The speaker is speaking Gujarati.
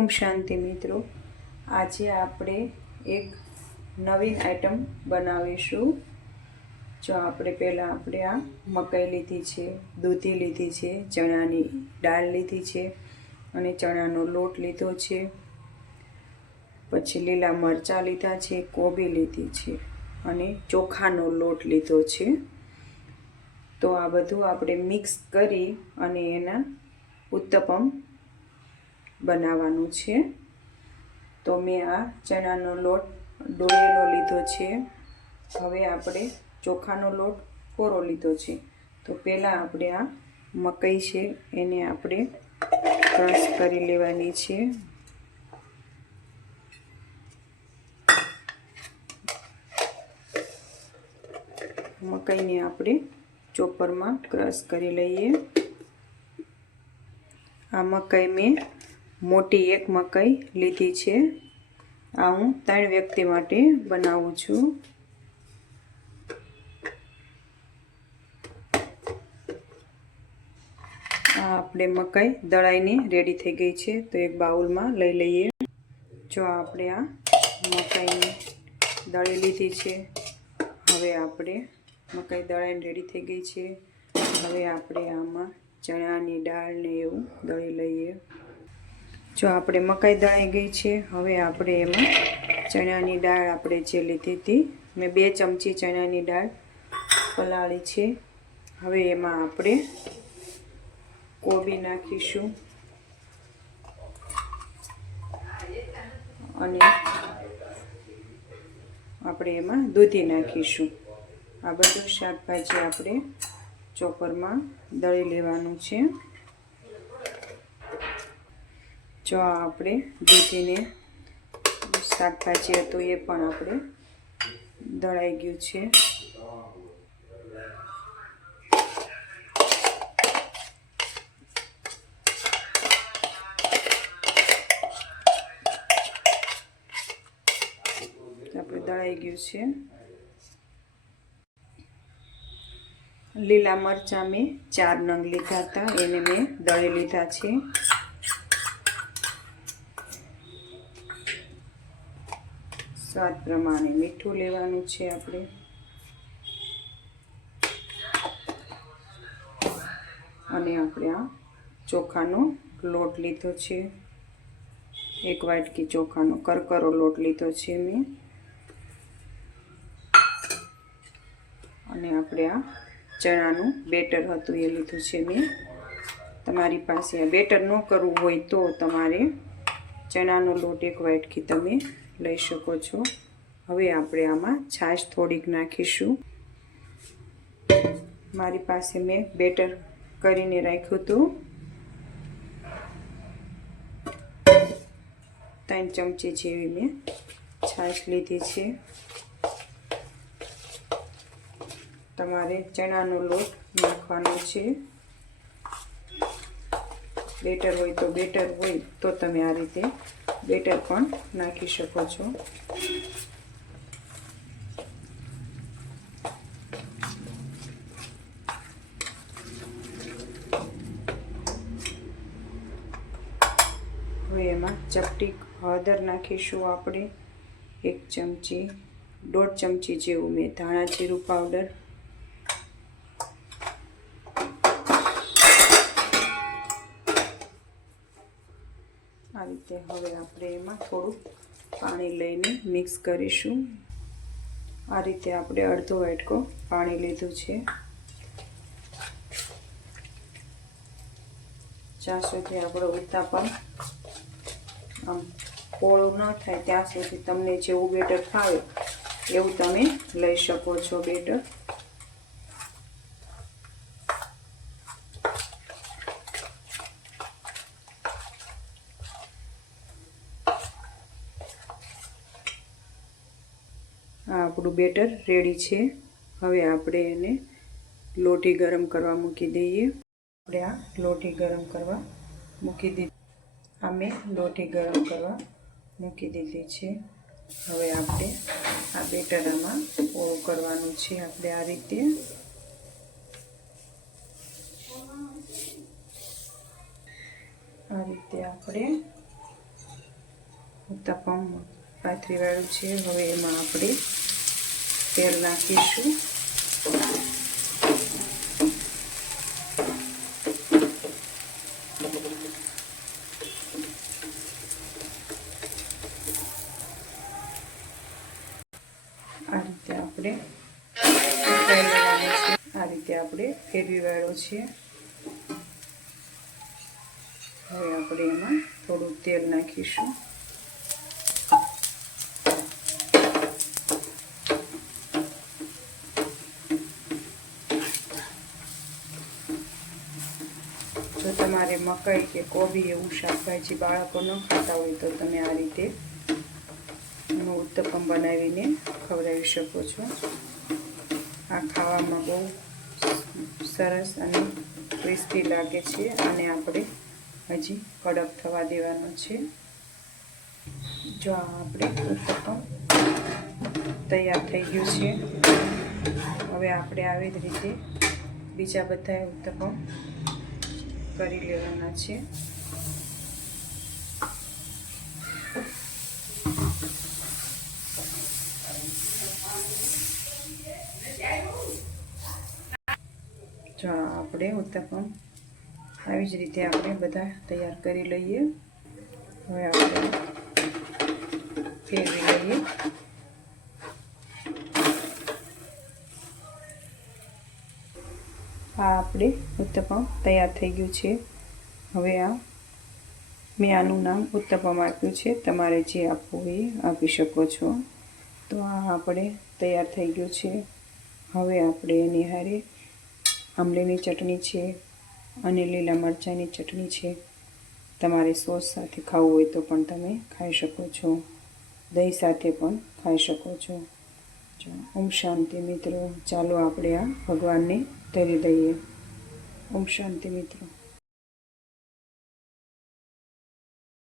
ઓમ શાંતિ મિત્રો, આજે આપણે એક નવીન આઈટમ બનાવીશું। જો આપણે પહેલાં આ મકાઈ લીધી છે, દૂધી લીધી છે, ચણાની દાળ લીધી છે અને ચણાનો લોટ લીધો છે, પછી લીલા મરચાં લીધા છે, કોબી લીધી છે અને ચોખાનો લોટ લીધો છે। તો આ બધું આપણે મિક્સ કરી અને એના ઉત્તપમ બનાવવાનું છે। તો મેં આ ચણાનો લોટ ડોળેલો લીધો છે। હવે આપણે ચોખાનો લોટ કોરો લીધો છે। તો પહેલાં આપણે આ મકાઈ છે એને આપણે ક્રશ કરી લેવાની છે। મકાઈને આપણે ચોપરમાં ક્રશ કરી લઈએ। આ મકાઈ મેં મોટી એક મકાઈ લીધી છે। આ હું 3 વ્યક્તિ માટે બનાવું છું। આ આપણે મકાઈ દળાઈને રેડી થઈ ગઈ છે, તો એક બાઉલમાં લઈ લઈએ। જો આપણે આ મકાઈને દળી લીધી છે। હવે આપણે મકાઈ દળાઈને રેડી થઈ ગઈ છે। હવે આપણે આમાં ચણાની દાળ ને એવું દળી લઈએ। જો આપણે મકાઈ દળાઈ ગઈ છે, હવે આપણે એમાં ચણાની દાળ આપણે જે લીધી હતી, મેં 2 ચમચી ચણાની દાળ પલાળી છે। હવે એમાં આપણે કોબી નાખીશું અને આપણે એમાં દૂધી નાખીશું। આ બધું શાકભાજી આપણે ચોપરમાં દળી લેવાનું છે। જો આપણે દૂધીને શાકભાજી હતું એ પણ આપણે દળાઈ ગયું છે। આપણે દળાઈ ગયું છે। લીલા મરચાં મેં 4 નંગ લીધા હતા, એને મેં દળી લીધા છે। સ્વાદ પ્રમાણે મીઠું લેવાનું છે આપણે। અને આપણે આ ચોખાનો લોટ લીધો છે, 1 વાટકી ચોખાનો કરકરો લોટ લીધો છે મેં। અને આપણે આ ચણાનું બેટર હતું એ લીધું છે મેં। તમારી પાસે આ બેટર ન કરવું હોય તો તમારે ચણાનો લોટ 1 વાટકી તમે લઈ શકો છો। હવે આપણે આમાં છાશ થોડીક નાખીશું। મારી પાસે મેં બેટર કરીને રાખ્યું હતું। 3 ચમચી જેવી મેં છાશ લીધી છે। તમારે ચણાનો લોટ નાખવાનો છે। બેટર હોય તો તમે આ રીતે બેટર પણ નાખી શકો છો। હવે એમાં ચપટી હળદર નાખીશું આપણે, 1 ચમચી 1.5 ચમચી જેવું મેં ધાણા જીરું પાવડર, આ રીતે। હવે આપણે એમાં થોડું પાણી લઈને મિક્સ કરીશું। આ રીતે આપણે અડધો વાટકો પાણી લીધું છે। જ્યાં સુધી આપણો ઉત્તપમ આમ પોળું ન થાય ત્યાં સુધી તમને જેવું બેટર ફાવે એવું તમે લઈ શકો છો બેટર। આ આપણું બેટર રેડી છે। હવે આપણે એને લોટી ગરમ કરવા મૂકી દઈએ। આપણે આ લોટી ગરમ કરવા મૂકી દીધી। આ મેં લોટી ગરમ કરવા મૂકી દીધી છે। હવે આપણે આ બેટર આમાં પોળું કરવાનું છે। આપણે આ રીતે આપણે ઉત્તપમ પાથરી વાળું છે. હવે એમાં આપણે તેલ નાખીશું. આ રીતે આપણે ફેરવી વાળો છે. હવે આપણે એમાં થોડું તેલ નાખીશું. જો તમારે મકાઈ કે કોબી એવું શાકભાજી બાળકો ન ખાતા હોય તો તમે આ રીતે ઉત્તપમ બનાવીને ખવડાવી શકો છો. આ ખાવામાં બહુ સરસ અને ક્રિસ્પી લાગે છે. અને આપણે હજી કડક થવા દેવાનો છે. જો આપણે ઉત્તપમ તૈયાર થઈ ગયું છે. હવે આપણે આવી જ રીતે બીજા બધા ઉત્તપમ કરી લેવાના છે. જો આપણે ઉત્તપમ આવી જ રીતે આપણે બધા તૈયાર કરી લઈએ. હવે આપણે ફેરવી લઈએ. આ આપણે ઉત્તપમ તૈયાર થઈ ગયું છે. હવે મેં આનું નામ ઉત્તપમ આપ્યું છે. તમારે જે આપવું એ આપી શકો છો. તો આ આપણે તૈયાર થઈ ગયું છે. હવે આપણે એની હારે આંબલીની ચટણી છે અને લીલા મરચાંની ચટણી છે. તમારે સોસ સાથે ખાવું હોય તો પણ તમે ખાઈ શકો છો. દહીં સાથે પણ ખાઈ શકો છો. ઓમ શાંતિ મિત્રો. ચાલો આપણે આ ભગવાનને ધરી દઈએ. ઓમ શાંતિ મિત્રો.